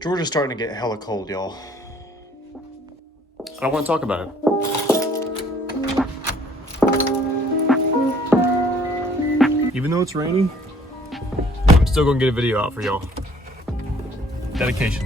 Georgia's starting to get hella cold, y'all. I don't want to talk about it. Even though it's rainy, I'm still gonna get a video out for y'all. Dedication.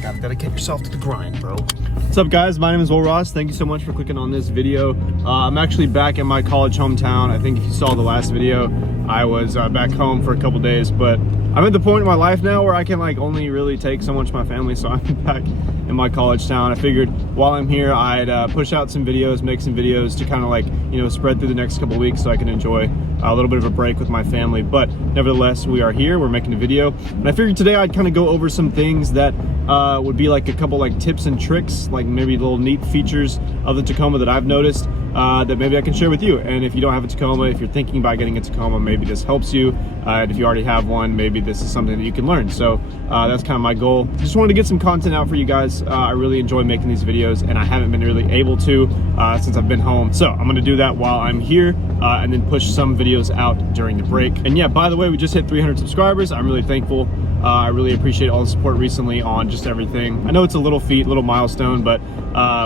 Gotta dedicate yourself to the grind, bro. What's up, guys? My name is Will Ross. Thank you so much for clicking on this video. I'm actually back in my college hometown. I think if you saw the last video, I was back home for a couple days, but I'm at the point in my life now where I can only really take so much of my family, so I'm back in my college town. I figured while I'm here, I'd push out some videos, make some videos to kind of spread through the next couple weeks so I can enjoy a little bit of a break with my family. But nevertheless, we are here, we're making a video. And I figured today I'd kind of go over some things that would be a couple tips and tricks, maybe little neat features of the Tacoma that I've noticed that maybe I can share with you. And if you don't have a Tacoma, if you're thinking about getting a Tacoma, maybe this helps you. And if you already have one, maybe this is something that you can learn. So that's kind of my goal. Just wanted to get some content out for you guys. I really enjoy making these videos, and I haven't been really able to since I've been home. So I'm gonna do that while I'm here and then push some videos out during the break. And yeah, by the way, we just hit 300 subscribers. I'm really thankful. I really appreciate all the support recently on just everything. I know it's a little feat, little milestone, but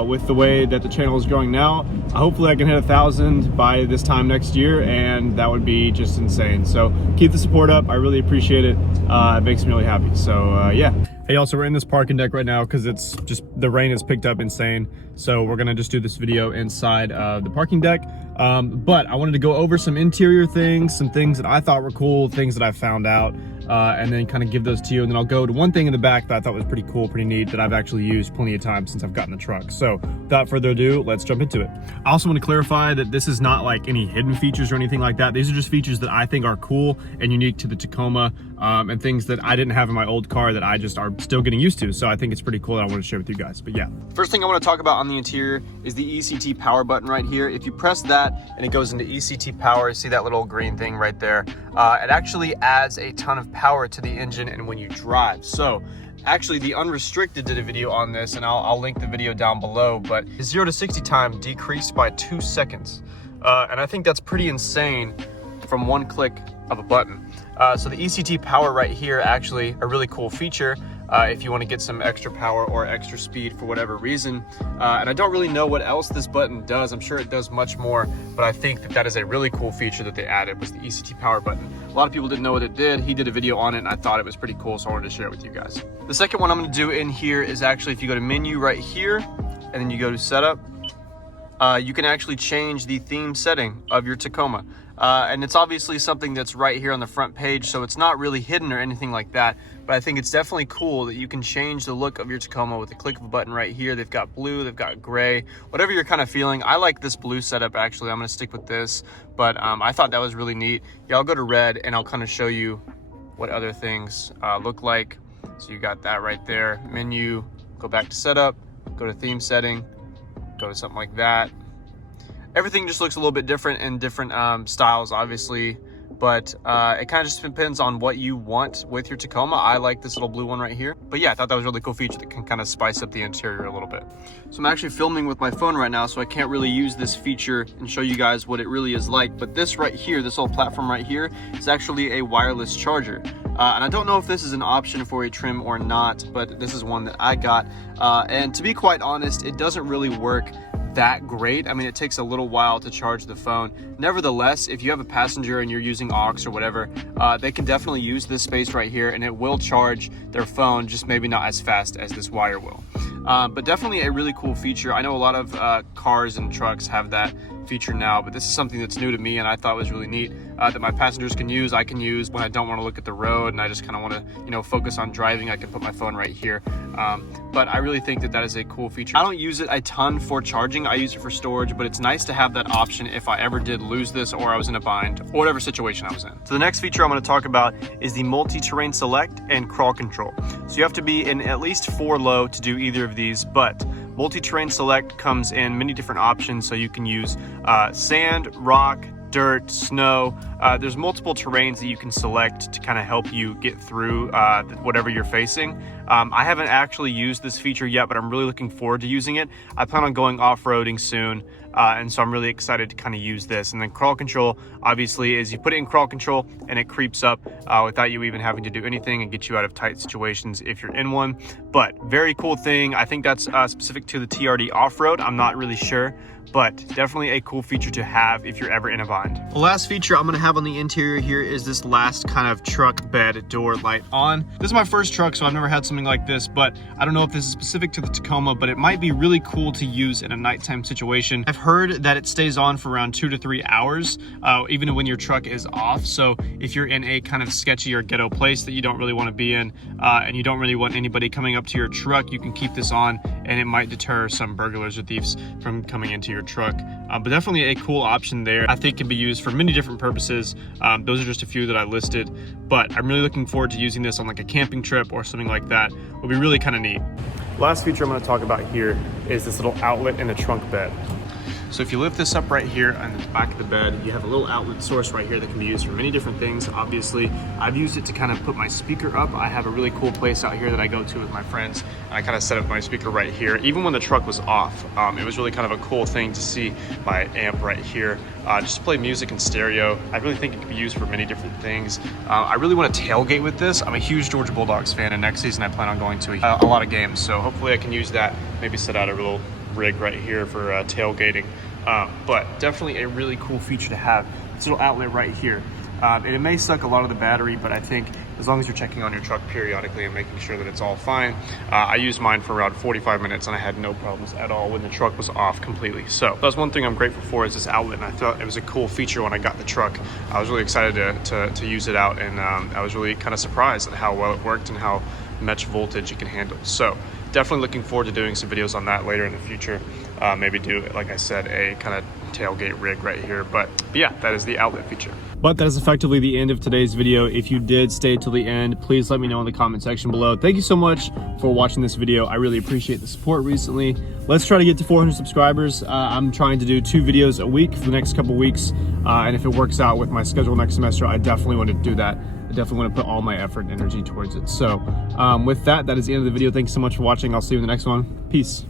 with the way that the channel is growing now, hopefully I can hit 1,000 by this time next year, and that would be just insane. So keep the support up. I really appreciate it. It makes me really happy. So yeah. Hey, also, we're in this parking deck right now because it's just the rain has picked up insane. So we're gonna just do this video inside the parking deck. But I wanted to go over some interior things, some things that I thought were cool, things that I found out, and then kind of give those to you. And then I'll go to one thing in the back that I thought was pretty cool, pretty neat, that I've actually used plenty of times since I've gotten the truck. So without further ado, let's jump into it. I also want to clarify that this is not any hidden features or anything like that. These are just features that I think are cool and unique to the Tacoma, and things that I didn't have in my old car that I just are still getting used to. So I think it's pretty cool that I want to share with you guys. But yeah, first thing I want to talk about on the interior is the ECT power button right here. If you press that and it goes into ECT power, see that little green thing right there? It actually adds a ton of power to the engine and when you drive. So actually, the Unrestricted did a video on this, and I'll link the video down below, but 0 to 60 time decreased by 2 seconds. And I think that's pretty insane from one click of a button. So the ECT power right here, actually a really cool feature if you want to get some extra power or extra speed for whatever reason. And I don't really know what else this button does. I'm sure it does much more, but I think that is a really cool feature that they added, was the ECT power button. A lot of people didn't know what it did. He did a video on it, and I thought it was pretty cool, so I wanted to share it with you guys. The second one I'm going to do in here is actually, if you go to menu right here, and then you go to setup, you can actually change the theme setting of your Tacoma. And it's obviously something that's right here on the front page, so it's not really hidden or anything like that, but I think it's definitely cool that you can change the look of your Tacoma with a click of a button right here. They've got blue, they've got gray, whatever you're kind of feeling. I like this blue setup, actually. I'm going to stick with this, but I thought that was really neat. Yeah, I'll go to red and I'll kind of show you what other things look like. So you got that right there. Menu, go back to setup, go to theme setting, go to something like that. Everything just looks a little bit different in different styles, obviously, but it kind of just depends on what you want with your Tacoma. I like this little blue one right here, but yeah, I thought that was a really cool feature that can kind of spice up the interior a little bit. So I'm actually filming with my phone right now, so I can't really use this feature and show you guys what it really is like, but this right here, this little platform right here, is actually a wireless charger. And I don't know if this is an option for a trim or not, but this is one that I got. And to be quite honest, it doesn't really work that great. I mean, it takes a little while to charge the phone. Nevertheless, if you have a passenger and you're using aux or whatever, they can definitely use this space right here and it will charge their phone, just maybe not as fast as this wire will. But definitely a really cool feature. I know a lot of cars and trucks have that feature now, but this is something that's new to me and I thought was really neat, that my passengers can use. I can use when I don't want to look at the road and I just kind of want to, focus on driving. I can put my phone right here. But I really think that is a cool feature. I don't use it a ton for charging. I use it for storage, but it's nice to have that option if I ever did lose this or I was in a bind or whatever situation I was in. So the next feature I'm going to talk about is the multi-terrain select and crawl control. So you have to be in at least 4 low to do either of these, but multi-terrain select comes in many different options. So you can use sand, rock, dirt, snow, there's multiple terrains that you can select to kind of help you get through whatever you're facing. I haven't actually used this feature yet, but I'm really looking forward to using it. I plan on going off-roading soon, and so I'm really excited to kind of use this. And then crawl control, obviously, is you put it in crawl control and it creeps up without you even having to do anything and get you out of tight situations if you're in one. But very cool thing. I think that's specific to the TRD-Offroad. I'm not really sure, but definitely a cool feature to have if you're ever in a bind. The last feature I'm gonna have on the interior here is this last kind of truck bed door light on. This is my first truck, so I've never had something like this, but I don't know if this is specific to the Tacoma, but it might be really cool to use in a nighttime situation. I've heard that it stays on for around 2 to 3 hours, even when your truck is off. So if you're in a kind of sketchy or ghetto place that you don't really want to be in, and you don't really want anybody coming up to your truck, you can keep this on, and it might deter some burglars or thieves from coming into your truck. But definitely a cool option there. I think can be used for many different purposes. Those are just a few that I listed, but I'm really looking forward to using this on like a camping trip or something like that. Would be really kind of neat. Last feature I'm going to talk about here is this little outlet in the trunk bed. So if you lift this up right here on the back of the bed, you have a little outlet source right here that can be used for many different things. Obviously, I've used it to kind of put my speaker up. I have a really cool place out here that I go to with my friends, and I kind of set up my speaker right here. Even when the truck was off, it was really kind of a cool thing to see my amp right here, just to play music and stereo. I really think it can be used for many different things. I really want to tailgate with this. I'm a huge Georgia Bulldogs fan, and next season I plan on going to a lot of games. So hopefully I can use that, maybe set out a little rig right here for tailgating. But definitely a really cool feature to have. This little outlet right here. And it may suck a lot of the battery, but I think as long as you're checking on your truck periodically and making sure that it's all fine. I used mine for around 45 minutes and I had no problems at all when the truck was off completely. So that's one thing I'm grateful for, is this outlet, and I thought it was a cool feature when I got the truck. I was really excited to use it out, and I was really kind of surprised at how well it worked and how much voltage it can handle. So definitely looking forward to doing some videos on that later in the future. Maybe do, like I said, a kind of tailgate rig right here. But yeah, that is the outlet feature. But that is effectively the end of today's video. If you did stay till the end, please let me know in the comment section below. Thank you so much for watching this video. I really appreciate the support recently. Let's try to get to 400 subscribers. I'm trying to do 2 videos a week for the next couple weeks. And if it works out with my schedule next semester, I definitely want to do that. I definitely want to put all my effort and energy towards it. So with that is the end of the video. Thanks so much for watching. I'll see you in the next one. Peace.